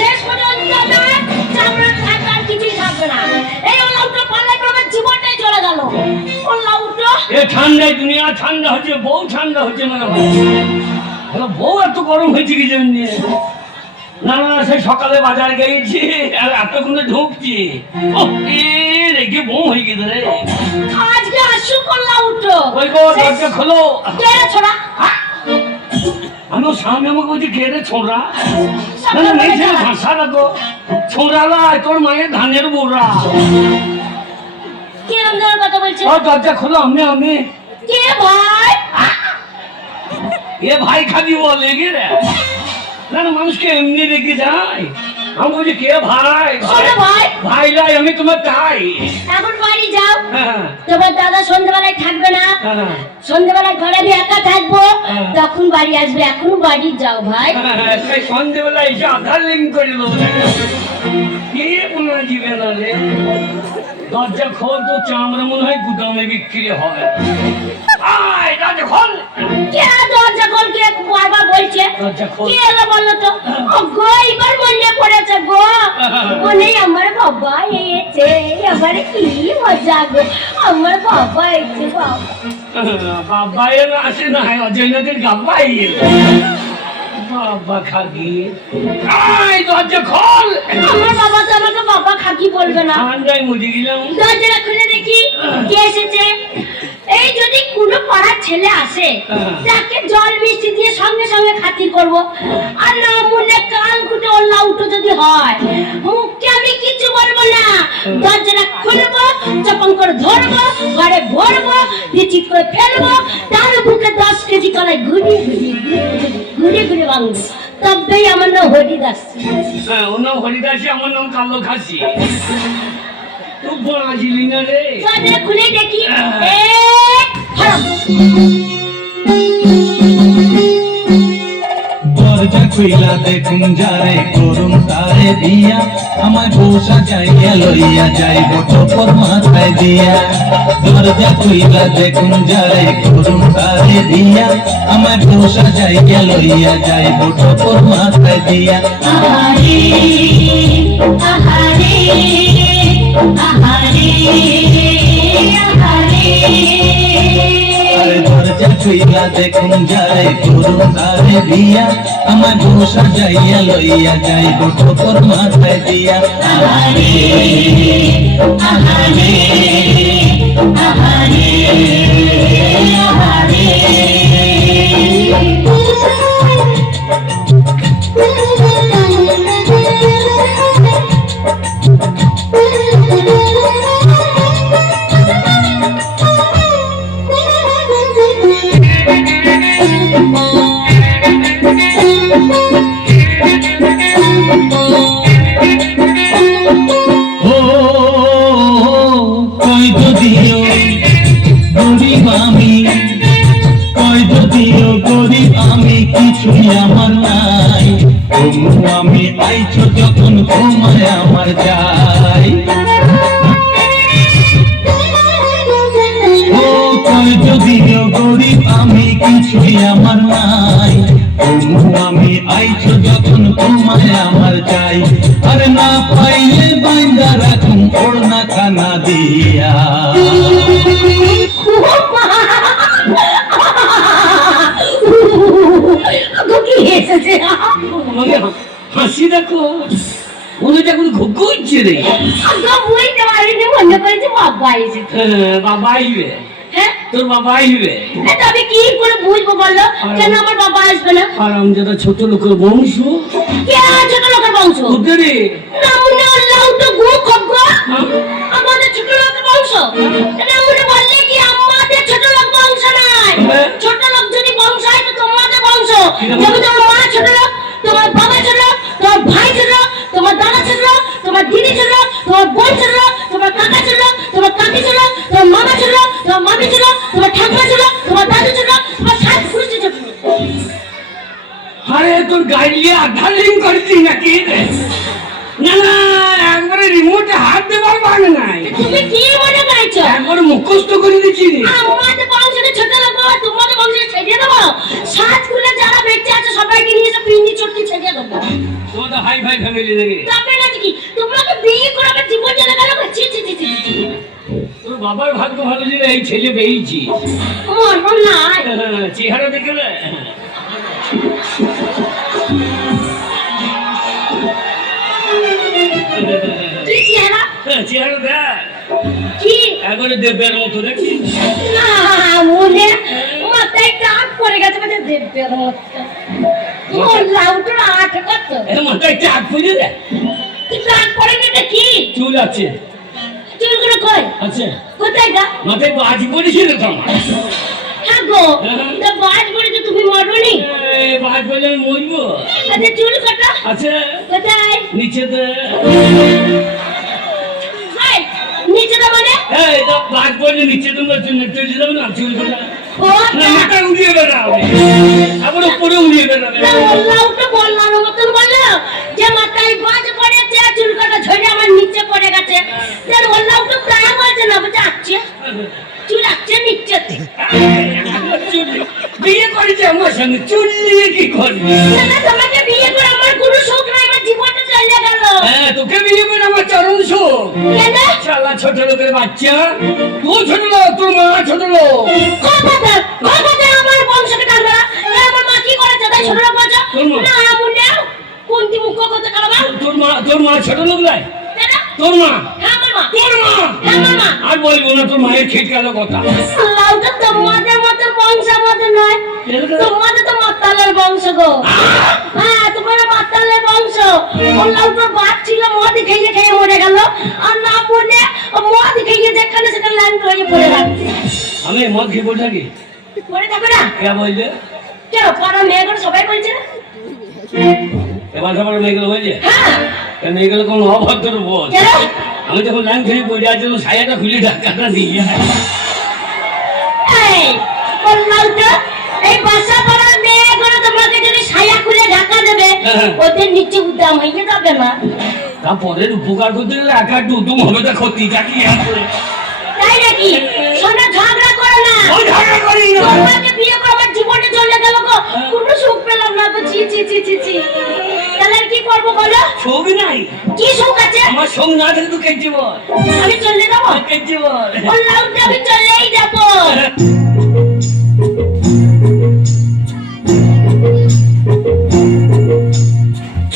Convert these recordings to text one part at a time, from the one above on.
শেষ পর্যন্ত না চামড়া থাকবে আর কিছুই থাকবে না। এই লাউটো পাল্লাই আমার জীবনটাই চলে গেল। ও লাউটো এ ঠান্ডায় দুনিয়া ঠান্ডা হচ্ছে, বউ ঠান্ডা হচ্ছে মানে বউ এত গরম হয়েছে কি জন্য? না না সেই সকালে বাজার গিয়েছি আর এতক্ষণে ঢুকছি, রেখে বউ হয়ে গেছে রে। আজকে আসু করলা উঠো। ওই গো দরজা খোলো। কে ছোড়া? আমি সামনে আমাকে বলছি কে রে ছোড়া? না না মেয়ে ছেলে ভাষা রাখো, ছোড়া লাই তোর মায়ের ধানের বোরা। কে রমজানের কথা বলছে? ও দরজা খোলো। আমি কে ভাই? এ ভাই খাবি বলে গে রে? না না মানুষকে এমনি রেখে যায়। আমি বলছি কে ভাই? ভাই ভাই লাই আমি তোমার তাই। এখন বাড়ি যাও। হ্যাঁ তোমার দাদা সন্ধ্যাবেলায় থাকবে না, হ্যাঁ সন্ধ্যাবেলায় ঘরে আমি একা থাকবো, হ্যাঁ। তখন বাড়ি আসবে। এখন বাড়ি যাও ভাই। সেই সন্ধ্যেবেলা এসে আধার লিঙ্ক করে দেবো। কে মনে দিবে না রে? দরজা খোল, তো চামড়া মনে হয় গুদামে বিক্রি হয়। আয় দরজা খোল। কে দরজা খোল? কে বারবার বলছে? দরজা খোল। কে এলো বলো তো? ও গো এবার মনে পড়েছে গো, মনে আমার বাবা এসেছে। আমার কি মজা গো, আমার বাবা এসেছে। বাবা এর আসে না, অজয়নদের গাব্বাই এলো। বাবা খাগি, আয় দরজা খোল। আমার বাবা তো আমাকে বাবা খাকি বলবে না। ঠান্ডায় মুজে গেলাম। দরজাটা খুলে দেখি কে এসেছে। এই যদি কোনো পাড়ার ছেলে আসে, তাকে জল মিষ্টি দিয়ে সঙ্গে সঙ্গে খাতির করব। আর না মনে কান কুটে ওল্লা উঠো যদি হয়, মুখকে আমি কিছু বলবো না। দরজাটা খুলবো, চপন করে ধরবো, ঘরে ভরবো, দিয়ে চিৎ করে ফেলবো, তার বুকে 10 কেজি কলায় ঘুরে ভাঙবো। তবেই আমার নাম হরিদাস। হ্যাঁ ওর নাম হরিদাসী, আমার নাম কালো খাসি। তুই বড়াছিলি না রে? দরজা খুলে দেখি দরজা খুইলা দেখুন যারে করুন তারে দিয়া, আমায় বসা যাইয়া লইয়া যাইব টপর মাথায় দিয়া। দরজা খুইলা দেখুন যারে করুন তারে দিয়া, আমায় বসা যাইয়া লইয়া যাইব টপর মাথায় দিয়া। আহারে আহারে আহারে আহারে। আরে দরজা খুইলা দেখুন যারে করুন তারে দিয়া, আমায় বসা যাইয়া লইয়া যাইব টপর মাথায় দিয়া। আহারে আহারে আহারে আহারে। ও কই যদিও গরিব আমি, কই যদিও গরিব আমি, কিছুই আমার নাই। তবু আমি আইছো যখন তোমায় আমার চাই। ও কই যদিও গরিব আমি, কিছুই আমার নাই। তবু আমি আইছো যখন তোমায় আমার চাই। আর না পাইলে বাইন্দা রাখুন ওড়না খানা দিয়া। হাসি দেখো, মনে দেখুন খুব করছে রে। বুঝতে পারিনি, মনে করেছে বাবা এসেছে। বাবা আইবে? হ্যাঁ তোর বাবা আইবে? তবে কি করে বুঝবো বলো, কেন আমার বাবা আসবে না? আর আমি যেটা ছোট লোকের বংশ। কে ছোট লোকের বংশ? ওদের না মনে আল্লাহ তো গো খগ্গ আমাদের ছোট লোকের বংশ। না মনে বললে কি আমাদের ছোট লোক বংশ নাই। ছোট লোক যদি বংশ হয় তো তোমাদের বংশ। যেমন তোমার মা ছোট লোক, তোমার বাবা ছোট লোক, তোমার ভাই ছোট লোক, তোমার দাদা ছোট লোক, তোমার দিদি ছোট লোক, তোমার বোন ছোট লোক, তোমার কাকা ছোট লোক, তোমার কাকি ছোট লোক, তোমার মামা ছোট লোক, তোমার মামি ছোট লোক, তোমার ঠাকুমা ছোট লোক, তোমার দাদু ছোট লোক, তোমার সাত পুরুষ ছোট লোক। আরে তোর গাড়িয়ে আধার লিঙ্ক করেছি নাকি? না না একবারে রিমোটে হাত দেবার মানে নাই। তুমি কি মনে করেছো? একবারে মুখস্থ করে দিচ্ছি। আমাদের বংশের ছোট লোক, তোমাদের বংশের ছেড়ে দেবো। সাত খুলে যারা বেঁচে আছে সবাই সবাইকে নিয়ে এসে পিন্ডি চটকি ছেড়ে দেবো। তোমার তো হাই ফাই ফ্যামিলি দেখি। যাবে না কি তোমাকে বিয়ে করে আমার জীবন চলে গেল। ছি ছি ছি ছি ছি। তোর বাবার ভাগ্য ভালো ছিল এই ছেলে পেয়েছি। আমার নাই চেহারা দেখলে কি চেহারা চেহারা দেখ কি একবারে দেবের মতো দেখি। না মনে মাথায় টাক পড়ে গেছে মানে দেবের মতো। তোর লাউটার আট কত মাথায় চাক পড়ে দেয়। তুই টাক পড়ে গেছে কি চুল আছে চুলগুলো কই আচ্ছা কোথায় গা মাথায় বাজ পড়েছিল তো আমার। হ্যাঁ গো তা বাজ পড়েছে তুমি মরনি। বাজ পড়লে আমি মরবো। আচ্ছা চুল কাটা আচ্ছা কোথায় নিচে তো হাই নিচে না মানে এই তো বাজ পড়লে নিচে তো চুল যাবে না চুল কাটা ও না মাথা উড়িয়ে বেড়াবে আবার উপরে উড়িয়ে বেড়াবে। না লাউটা বললাম মতন বললো যে মাথায় বাজ পড়েছে চুল কাটা ঝরে আমার নিচে পড়ে গেছে। তার লাউটা প্রায় বলছে না বুঝে আসছে চুল আসছে নিচেতে। বিয়ে করেছে আমার সঙ্গে চুল নিয়ে কি করবি? না তোমাকে বিয়ে করে আমার কোনো শোক নাই আমার জীবনটা চলে গেল। হ্যাঁ তোকে বিয়ে করে আমার চরম সুখ। কেন শালা ছোট লোকের বাচ্চা তুই ছোট লোক তোর মা ছোট লোক। কথা আমার বংশকে টানবে না। আমার মা কি করেছে তাই ছোট লোক বলছো না মনে কোনটি মুখ কথা কালাবা তোর মা ছোট লোক নাই কেন তোর মা হ্যাঁ আমার মা তোর মা হ্যাঁ আমার মা আর বলবো না তোর মায়ের খিট গেল কথা। লাউটা তোমাদের মতো বংশ আমাদের নয় তোমাদের তো মাতালের বংশ গো। হ্যাঁ তোমার মাতালের বংশ। ও লাউটার বাপ ছিল মদ খেয়ে খেয়ে মরে গেল আর না মনে মদ খেয়ে যেখানে সেখানে ল্যান্ড হয়ে পড়ে থাকছে। আমি মদ খেয়ে বসে থাকি পড়ে থাকবে না কে বলছে কেন পাড়া মেয়েগুলো সবাই বলছে না এবার সবার মেয়েগুলো বলছে হ্যাঁ মেয়েগুলো কোনো অভদ্র বল। কেন আমি যখন লাইন খেয়ে পড়ে আছি সায়াটা খুলে ঢাকাটা দিয়ে যায়। এই বললাম তো এই বাসা পাড়ার মেয়েগুলো তোমাকে যদি ছায়া খুলে ঢাকা দেবে ওদের নিচে উদ্দাম হয়ে যাবে না তারপরের উপকার করতে গেলে একা ডুডুম হবে তা ক্ষতি চাকি আছে। তাই নাকি শোনা ঝগড়া করো না ওই ঝগড়া করি না। তোমাকে বিয়ে করে আমার জীবনে চলে গেল গো কোনো সুখ পেলাম না গো ছি ছি ছি ছি ছি তাহলে আর কি করবো বলো শোক নাই কি সুখ আছে আমার শোক না থাকে তো কেটে বল আমি চলে যাবো কেটে বল। বললাম তো আমি চলেই যাবো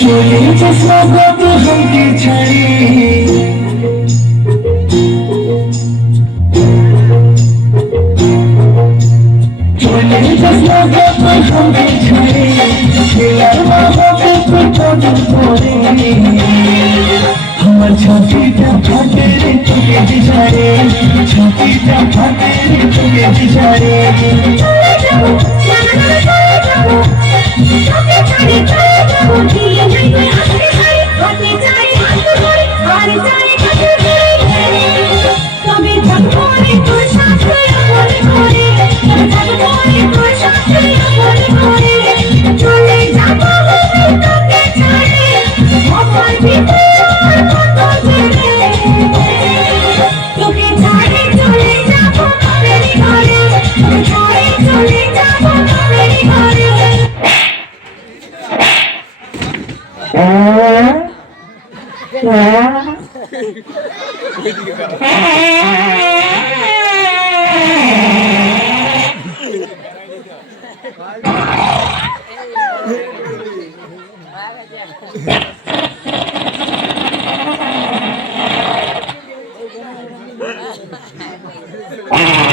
চলে যাস না কত হাঁটি ছাড়ি চলে যাস না কত হাঁটি ছাড়ি খেলার বাবাকে প্রচুর করে আমার ছাতিটা ফাটে রে তোকে দিশারে ছাতিটা ফাটে রে তোকে দিশারে চলে যাবো চলে যাবো তোকে ছাড়ি চলে যাবো দিয়ে যাইবে আসতে চাই হাতে চাই আসতে করি আর চাই কাছে তবে থাকবো রে তোর সাথে মনে করে তবে থাকবো রে তোর সাথে মনে করে চলে যাবো তোকে ছাড়ি আমার ভিতর কত ছেড়ে তোকে ছাড়ি চলে যাবো তোরেরই ঘরে তোকে ছাড়ি চলে যাবো তোরেরই ঘরে Ah!